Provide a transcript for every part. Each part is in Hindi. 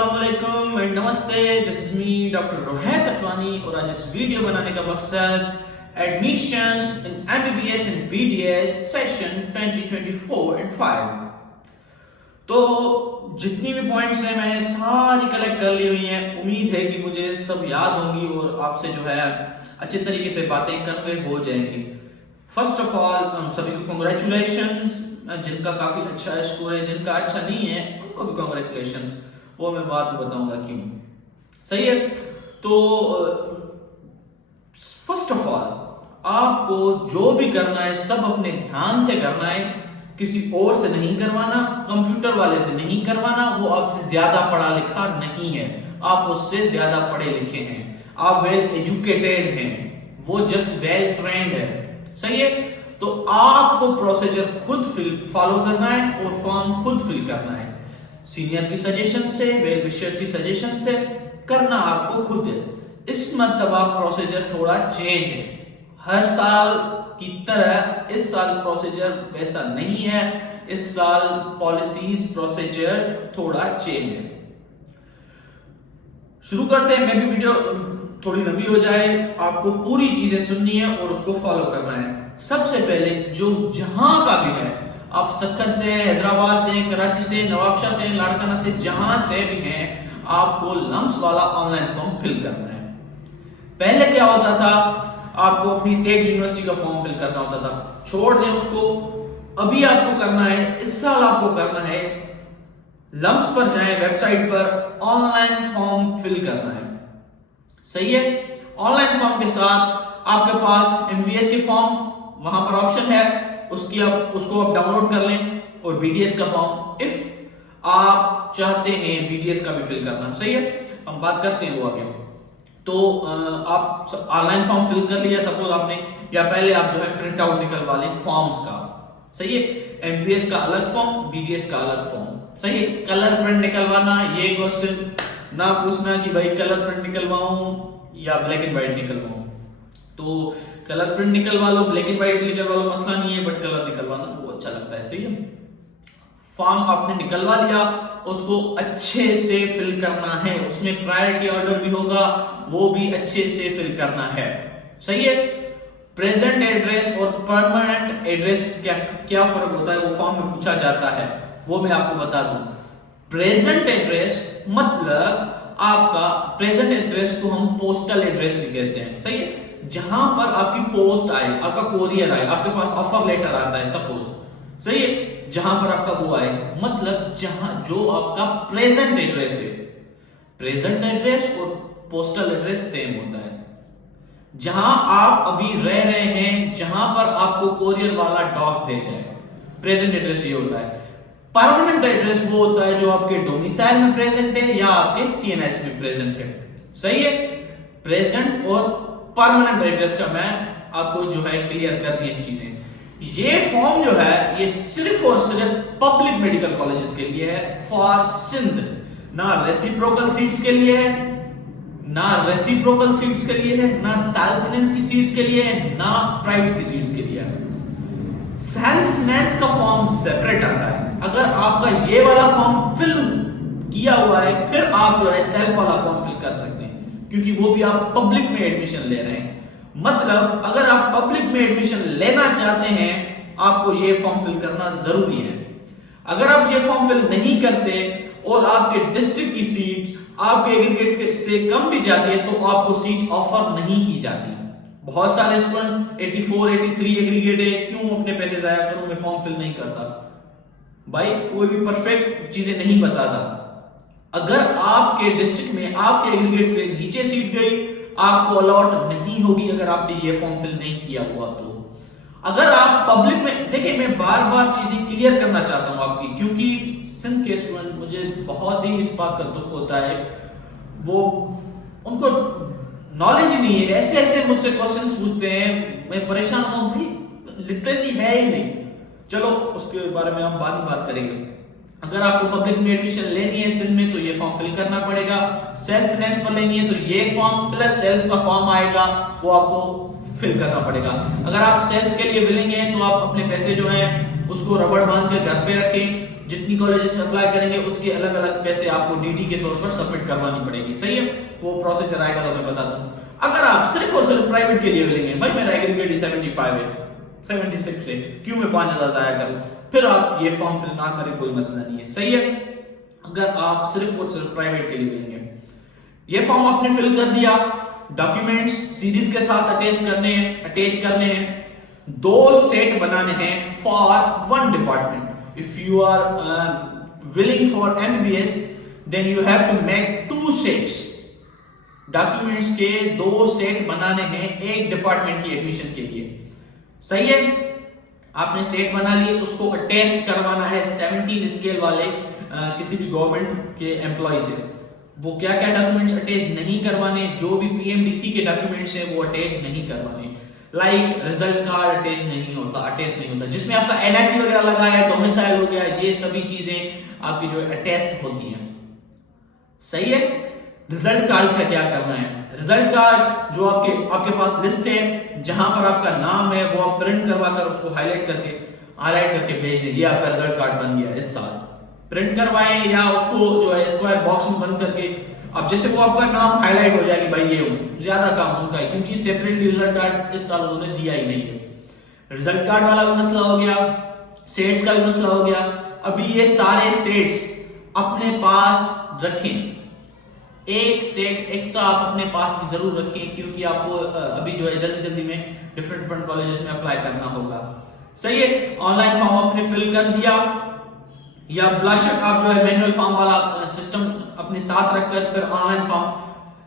अस्सलाम वालेकुम एंड नमस्ते। This is me doctor Rohit Athwani और आज इस वीडियो बनाने का मकसद admissions in MBBS and BDS session 2024 and 5। तो जितनी भी पॉइंट्स हैं मैंने सारी कलेक्ट कर ली हुई हैं। उम्मीद है कि मुझे सब याद होंगी और आपसे जो है अच्छे तरीके से बातें कन्वे हो जाएंगी। फर्स्ट ऑफ ऑल हम सभी को कांग्रेचुलेशंस, जिनका काफी अच्छा स्कोर है, जिनका अच्छा नहीं है उनको भी कांग्रेचुलेशंस, वो मैं बाद में बताऊंगा क्यों। सही है। तो फर्स्ट ऑफ ऑल आपको जो भी करना है सब अपने ध्यान से करना है, किसी और से नहीं करवाना, कंप्यूटर वाले से नहीं करवाना। वो आपसे ज्यादा पढ़ा लिखा नहीं है, आप उससे ज्यादा पढ़े लिखे हैं, आप वेल एजुकेटेड हैं, वो जस्ट वेल ट्रेंड है। सही है। तो आपको प्रोसीजर खुद फॉलो करना है और फॉर्म खुद फिल करना है, सीनियर की सजेशन से, वेल विशर की सजेशन से करना आपको खुद है। इस मर्तबा प्रोसीजर थोड़ा चेंज है, हर साल की तरह इस साल प्रोसीजर वैसा नहीं है। इस साल पॉलिसीज प्रोसीजर थोड़ा चेंज है। शुरू करते हैं। मैं भी वीडियो थोड़ी लंबी हो जाए, आपको पूरी चीजें सुननी है और उसको फॉलो करना है। सबसे पहले जो जहां का भी है, आप सक्कर से, हैदराबाद से, कराची से, नवाबशाह से, लाड़काना से, जहां से भी हैं, आपको लम्स वाला ऑनलाइन फॉर्म फिल करना है। पहले क्या होता था, आपको अपनी टेक यूनिवर्सिटी का फॉर्म फिल करना होता था, छोड़ दें उसको। अभी आपको करना है, इस साल आपको करना है, लम्स पर जाएं, वेबसाइट पर ऑनलाइन फॉर्म फिल करना है। सही है। ऑनलाइन फॉर्म के साथ आपके पास MBBS के फॉर्म वहां पर ऑप्शन है, उसको आप डाउनलोड कर लें, और BDS का फॉर्म इफ आप चाहते हैं BDS का भी फिल करना। सही है। हम बात करते हैं वो आगे। तो आप ऑनलाइन फॉर्म फिल कर लिया सपोज आपने, या पहले आप जो है प्रिंट आउट निकलवा लें फॉर्म्स का। सही है। MBBS का अलग फॉर्म, BDS का अलग फॉर्म। सही है। कलर प्रिंट निकलवाना, ये क्वेश्चन ना पूछना कि भाई कलर प्रिंट निकलवाऊं या ब्लैक एंड व्हाइट निकलवाऊं। तो कलर प्रिंट निकलवा लो, ब्लैक एंड व्हाइट निकलवा लो, मसला नहीं है, बट कलर निकलवाना वो अच्छा लगता है। सही है। फॉर्म आपने निकलवा लिया, उसको अच्छे से फिल करना है, उसमें प्रायोरिटी ऑर्डर भी होगा, वो भी अच्छे से फिल करना है। सही है। प्रेजेंट एड्रेस और परमानेंट एड्रेस क्या फर्क होता है, वो फॉर्म में पूछा जाता है, वो मैं आपको बता दूं। प्रेजेंट एड्रेस मतलब आपका प्रेजेंट एड्रेस को हम पोस्टल एड्रेस भी कहते हैं। सही है। जहां पर आपकी पोस्ट आए, आपका कोरियर आए, आपके पास ऑफर लेटर आता है सपोज। सही है। जहां पर आपका वो आए, मतलब जहां जो आपका प्रेजेंट एड्रेस है। प्रेजेंट एड्रेस और पोस्टल एड्रेस सेम होता है। जहां आप अभी रह रहे हैं, जहां पर आपको कोरियर वाला डॉक दे जाए, प्रेजेंट एड्रेस ये होता है। परमानेंट एड्रेस वो होता है जो आपके डोमिसाइल में प्रेजेंट है या आपके CNS में प्रेजेंट है। सही है। प्रेजेंट और परमानेंट एड्रेस का मैं आपको जो है क्लियर कर दी चीजें। ये फॉर्म जो है ये सिर्फ और सिर्फ पब्लिक मेडिकल कॉलेजेस के लिए है, फॉर सिंध। ना रेसिप्रोकल सीट्स के लिए है, ना रेसिप्रोकल सीट्स के लिए है, ना सेल्फ फाइनेंस की सीट्स के लिए है, ना प्राइवेट की सीट्स के लिए है। सेल्फ फाइनेंस का फॉर्म सेपरेट आता है। अगर आपका ये वाला फॉर्म फिल किया हुआ है, फिर आप जो है सेल्फ वाला फॉर्म फिल कर सकते हैं, क्योंकि वो भी आप पब्लिक में एडमिशन ले रहे हैं। मतलब अगर आप पब्लिक में एडमिशन लेना चाहते हैं, आपको ये फॉर्म फिल करना जरूरी है। अगर आप ये फॉर्म फिल नहीं करते और आपके डिस्ट्रिक्ट की सीट आपके एग्रीगेट से कम भी जाती है, तो आपको सीट ऑफर नहीं की जाती। बहुत सारे स्टूडेंट 84, 83 एग्रीगेट है, क्यों अपने पैसे जाया करूं, मैं फॉर्म फिल नहीं करता। भाई कोई भी परफेक्ट चीजें नहीं बताता। अगर आपके डिस्ट्रिक्ट में आपके एग्रीगेट से नीचे सीट गई, आपको अलॉट नहीं होगी अगर आपने ये फॉर्म फिल नहीं किया हुआ। तो अगर आप पब्लिक में, देखिए मैं बार बार चीजें क्लियर करना चाहता हूं आपकी, क्योंकि सिंध के स्टूडेंट मुझे बहुत ही इस बात का दुख होता है, वो उनको नॉलेज ही नहीं है, ऐसे ऐसे मुझसे क्वेश्चंस पूछते हैं, मैं परेशान होता हूं। भाई लिटरेसी है ही नहीं। चलो उसके बारे में हम बाद में बात करेंगे। अगर आपको पब्लिक में एडमिशन लेनी है सिंध में, तो ये फॉर्म फिल करना पड़ेगा। सेल्फ फाइनेंस पर लेनी है तो ये फॉर्म प्लस सेल्फ का फॉर्म आएगा, वो आपको फिल करना पड़ेगा। अगर आप सेल्फ के लिए विलिंग हैं, तो आप अपने पैसे जो हैं उसको रबड़ बांध के घर पे रखें, जितनी कॉलेजेस में अप्लाई करेंगे उसके अलग अलग पैसे आपको डीडी के तौर पर सबमिट करवानी पड़ेगी। सही है, वो प्रोसीजर आएगा तो मैं बता दूं। अगर आप सिर्फ और सिर्फ प्राइवेट के लिए मिलेंगे, भाई मेरा एग्रीगेट 75 है, 76 है, क्यों मैं 5000 जाया करूं, फिर आप ये फॉर्म फिल ना करें, कोई मसला नहीं है। सही है, अगर आप सिर्फ और सिर्फ प्राइवेट के लिए मिलेंगे, ये फॉर्म आपने फिल कर दिया, डॉक्यूमेंट्स सीरीज के साथ अटैच करने हैं, 2 सेट बनाने हैं for 1 department. If you are willing for MBBS then you have to make 2 sets. Documents के 2 सेट बनाने हैं एक डिपार्टमेंट की एडमिशन के लिए। सही है, आपने सेट बना लिए, उसको अटेस्ट करवाना है 17 स्केल वाले किसी भी गवर्नमेंट के एम्प्लॉय से। वो क्या क्या डॉक्यूमेंट्स अटैच नहीं करवाने, जो भी PMDC के डॉक्यूमेंट्स हैं वो अटैच नहीं करवाने, लाइक रिजल्ट कार्ड अटैच नहीं होता, जिसमें आपका NIC वगैरह लगा है, डोमिसाइल हो गया, ये सभी चीजें आपकी जो अटैच होती हैं। सही है, रिजल्ट कार्ड का क्या करना है, रिजल्ट कार्ड जो आपके पास लिस्ट है, जहां पर आपका नाम है, वो आप प्रिंट करवाकर उसको हाईलाइट करके भेज दें, ये आपका रिजल्ट कार्ड बन गया इस साल। प्रिंट करवाएं या उसको जो है स्क्वायर बॉक्स में बंद करके, अब जैसे वो आपका नाम हाईलाइट हो जाए कि भाई ये ज्यादा काम उनका है, क्योंकि सेपरेटली रिजल्ट कार्ड इस साल उन्होंने दिया ही नहीं है। रिजल्ट कार्ड वाला भी मसला हो गया, सेट्स का भी मसला हो गया। अभी ये सारे सेट्स अपने पास रखें, एक सेट एक्स्ट्रा आप अपने पास की जरूर रखें, क्योंकि आपको अभी जो है जल्दी में डिफरेंट कॉलेजेस में अप्लाई करना होगा। सही है, ऑनलाइन फॉर्म आपने फिल कर दिया, या बेशक आप जो है मैनुअल फॉर्म वाला सिस्टम अपने साथ रखकर फिर online form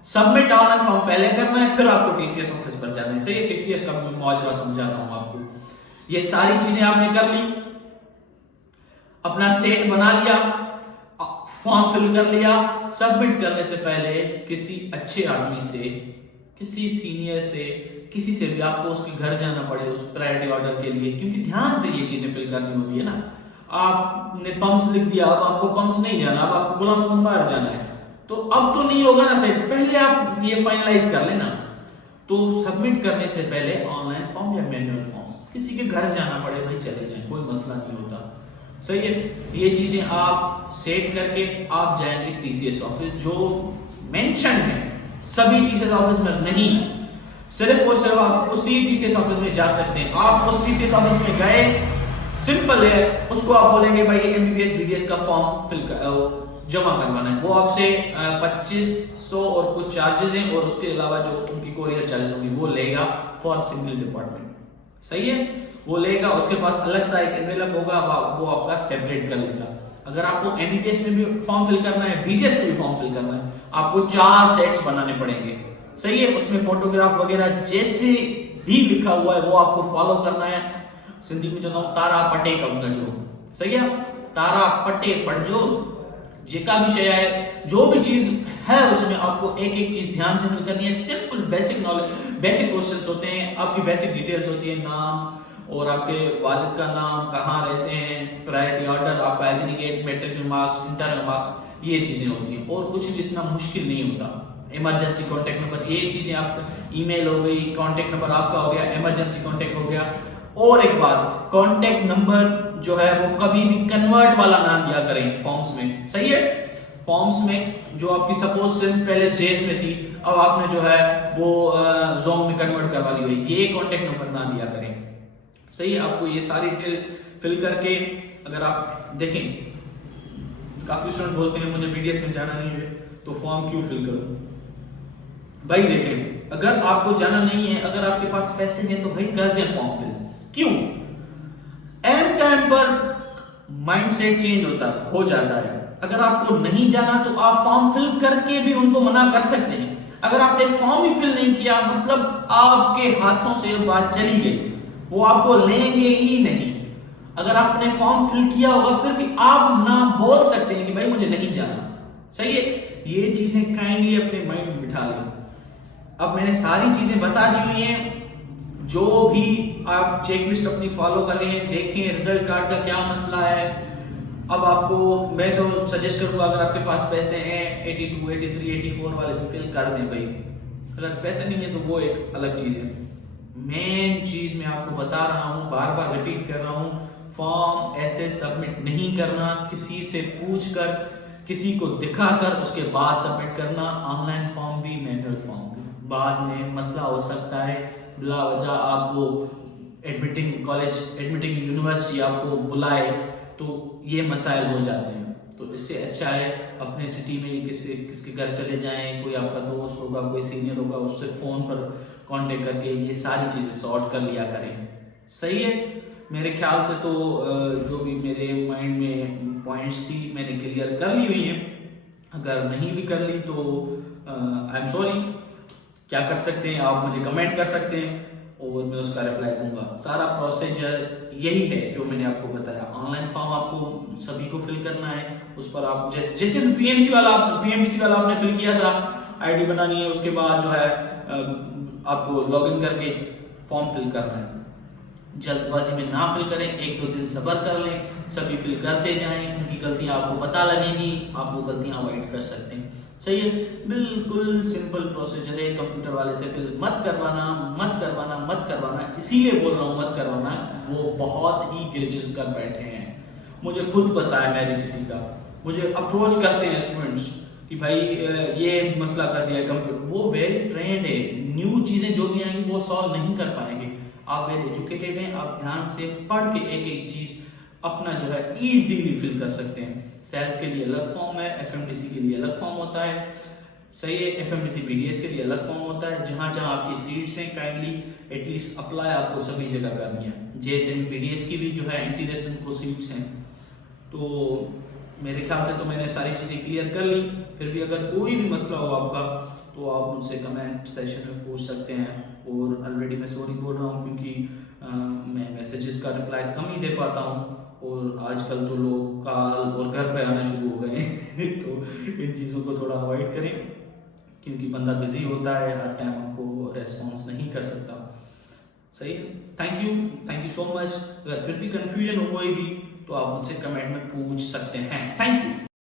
submit, online form पहले करना है, फिर आपको TCS ऑफिस पर जाना है। सही है, TCS का मैं मौजूदा समझाता हूं आपको। ये सारी चीजें आपने कर ली, अपना सेट बना लिया, फॉर्म फिल कर लिया, सबमिट करने से पहले किसी अच्छे आदमी से, किसी सीनियर से, किसी से भी आपको उसके घर जाना पड़े उस प्रायोरिटी ऑर्डर के लिए, क्योंकि ध्यान से ये चीजें फिल करनी होती है ना। आपने पंप्स लिख दिया, अब आपको पंप्स नहीं जाना, अब आपको गुलाम मुबारक जाना है, तो अब तो नहीं होगा ना सेट, पहले आप ये फाइनलाइज कर लेना। तो सबमिट करने से पहले ऑनलाइन फॉर्म या मैनुअल फॉर्म किसी के घर जाना पड़े, भाई चले जाए, कोई मसला नहीं होता। सही है, ये चीजें आप सेट करके आप जाएंगे TCS ऑफिस, जो मेंशन है सभी TCS ऑफिस में नहीं, सिर्फ और सिर्फ आप उसी TCS ऑफिस में जा सकते हैं। आप उस TCS ऑफिस में गए, सिंपल है, उसको आप बोलेंगे भाई MBBS BDS का फॉर्म जमा करवाना है, वो आपसे 2500 और कुछ चार्जेस हैं, और उसके अलावा जो उनकी कोरियर चार्जेस होंगी वो लेगा फॉर सिंगल डिपार्टमेंट। सही है, वो लेगा, उसके पास अलग सा एक एनवेलप होगा, वो आपका सेपरेट कर लेगा। अगर आपको MBBS में भी फॉर्म फिल करना है, BDS में भी फॉर्म फिल करना है, आपको 4 सेट्स बनाने पड़ेंगे। सही है, उसमें फोटोग्राफ वगैरह जैसे भी लिखा हुआ है वो आपको फॉलो करना है। सिंधी में जो नाम तारा पटे कमगजो। सही है, तारा पटे पढ़जो, जेका भी शय है, जो भी चीज है उसमें आपको एक एक चीज ध्यान से फिल करनी है। Simple basic knowledge, basic questions होते हैं, आपकी बेसिक डिटेल्स होती है, नाम और आपके वालिद का नाम, कहाँ रहते हैं, प्रायोरिटी ऑर्डर, आपका एग्रीगेट, मैट्रिक में मार्क्स, इंटर में मार्क्स, ये चीजें होती हैं, और कुछ भी इतना मुश्किल नहीं होता। इमरजेंसी कॉन्टेक्ट नंबर, ये चीजें आपका ईमेल हो गई, कॉन्टेक्ट नंबर आपका हो गया, इमरजेंसी कॉन्टेक्ट हो गया। और एक बात, कॉन्टेक्ट नंबर जो है वो कभी भी कन्वर्ट वाला ना दिया करें फॉर्म्स में। सही है, फॉर्म्स में जो आपकी सपोज सिंध पहले जेस में थी, अब आपने जो है वो जोन में कन्वर्ट करवा ली हुई, ये कॉन्टेक्ट नंबर ना दिया करें। सही है, आपको ये सारी डिटेल फिल करके, अगर आप देखें, काफी स्टूडेंट बोलते हैं मुझे BDS में जाना नहीं है तो फॉर्म क्यों फिल करूं। भाई देखें, अगर आपको जाना नहीं है, अगर आपके पास पैसे हैं तो भाई कर दें फॉर्म फिल। क्यों? एम टाइम पर माइंडसेट चेंज हो जाता है। अगर आपको नहीं जाना तो आप फॉर्म फिल करके भी उनको मना कर सकते हैं। अगर आपने फॉर्म ही फिल नहीं किया, मतलब आपके हाथों से बात चली गई, वो आपको लेंगे ही नहीं। अगर आपने फॉर्म फिल किया होगा फिर भी आप ना बोल सकते हैं कि भाई मुझे नहीं जाना। सही है, ये चीजें काइंडली अपने माइंड में बिठा लें। अब मैंने सारी चीजें बता दी हुई हैं, जो भी आप चेकलिस्ट अपनी फॉलो कर रहे हैं, देखें रिजल्ट कार्ड का क्या मसला है। अब आपको मैं तो सजेस्ट करूंगा, अगर आपके पास पैसे हैं 82, 83, 84 वाले फिल कर दें भाई। अगर पैसे नहीं है तो वो एक अलग चीज है। मेन चीज मैं आपको बता रहा हूं, बार बार रिपीट कर रहा हूं, फॉर्म ऐसे सबमिट नहीं करना, किसी से पूछकर, किसी को दिखाकर उसके बाद सबमिट करना। ऑनलाइन फॉर्म भी, मैनुअल फॉर्म भी। बाद में मसला हो सकता है, बिला वजह आपको एडमिटिंग कॉलेज, एडमिटिंग यूनिवर्सिटी आपको बुलाए तो ये मसाइल हो जाते हैं। तो इससे अच्छा है अपने सिटी में किसके घर चले जाएं, कोई आपका दोस्त होगा, कोई सीनियर होगा, उससे फ़ोन पर कांटेक्ट करके ये सारी चीज़ें सॉर्ट कर लिया करें। सही है। मेरे ख्याल से तो जो भी मेरे माइंड में पॉइंट्स थी मैंने क्लियर कर ली हुई हैं। अगर नहीं भी कर ली तो आई एम सॉरी। क्या कर सकते हैं, आप मुझे कमेंट कर सकते हैं और मैं उसका रिप्लाई दूंगा। सारा प्रोसीजर यही है जो मैंने आपको बताया। ऑनलाइन फॉर्म आपको सभी को फिल करना है। उस पर आप जैसे पीएमसी वाला आपने फिल किया था, आईडी बनानी है, उसके बाद जो है आपको लॉगिन करके फॉर्म फिल करना है। जल्दबाजी में ना फिल करें, 1-2 दिन सब्र कर लें, सभी फिल करते जाएं, उनकी गलतियां आपको पता लगेंगी, आप वो गलतियां अवॉइड कर सकते हैं। सही है, बिल्कुल सिंपल प्रोसीजर है। कंप्यूटर वाले से फिल मत करवाना, इसीलिए बोल रहा हूँ मत करवाना, वो बहुत ही ग्लिचेस कर बैठे हैं। मुझे खुद पता है, मेरी सिटी का मुझे अप्रोच करते हैं स्टूडेंट्स कि भाई ये मसला कर दिया कंप्यूटर। वो वेल ट्रेंड है, न्यू चीजें जो भी आएंगी वो सॉल्व नहीं कर पाएंगे। आप वेल एजुकेटेड हैं, आप ध्यान से पढ़ के एक चीज अपना जो है इजीली फिल कर सकते हैं। सेल्फ के लिए अलग फॉर्म है, एफएमडीसी के लिए अलग फॉर्म होता है। सही है, एफएमडीसी बीडीएस के लिए अलग फॉर्म होता है। जहां जहां आपकी सीट्स हैं काइंडली एटलीस्ट अप्लाई आपको सभी जगह करनी है। जेएसएम बीडीएस की भी जो है इंटीग्रेशन को सीट्स हैं। तो मेरे ख्याल से तो मैंने सारी चीजें क्लियर कर ली। फिर भी अगर कोई भी मसला हो आपका तो आप मुझसे कमेंट सेक्शन में पूछ सकते हैं। और ऑलरेडी मैं सॉरी बोल रहा हूँ क्योंकि मैं मैसेजेस का रिप्लाई कम ही दे पाता हूँ और आजकल तो लोग कॉल और घर पे आना शुरू हो गए तो इन चीज़ों को थोड़ा अवॉइड करें क्योंकि बंदा बिजी होता है, हर टाइम आपको रेस्पॉन्स नहीं कर सकता। सही है, थैंक यू सो मच। अगर फिर भी कंफ्यूजन हो कोई भी तो आप मुझसे कमेंट में पूछ सकते हैं। Thank you.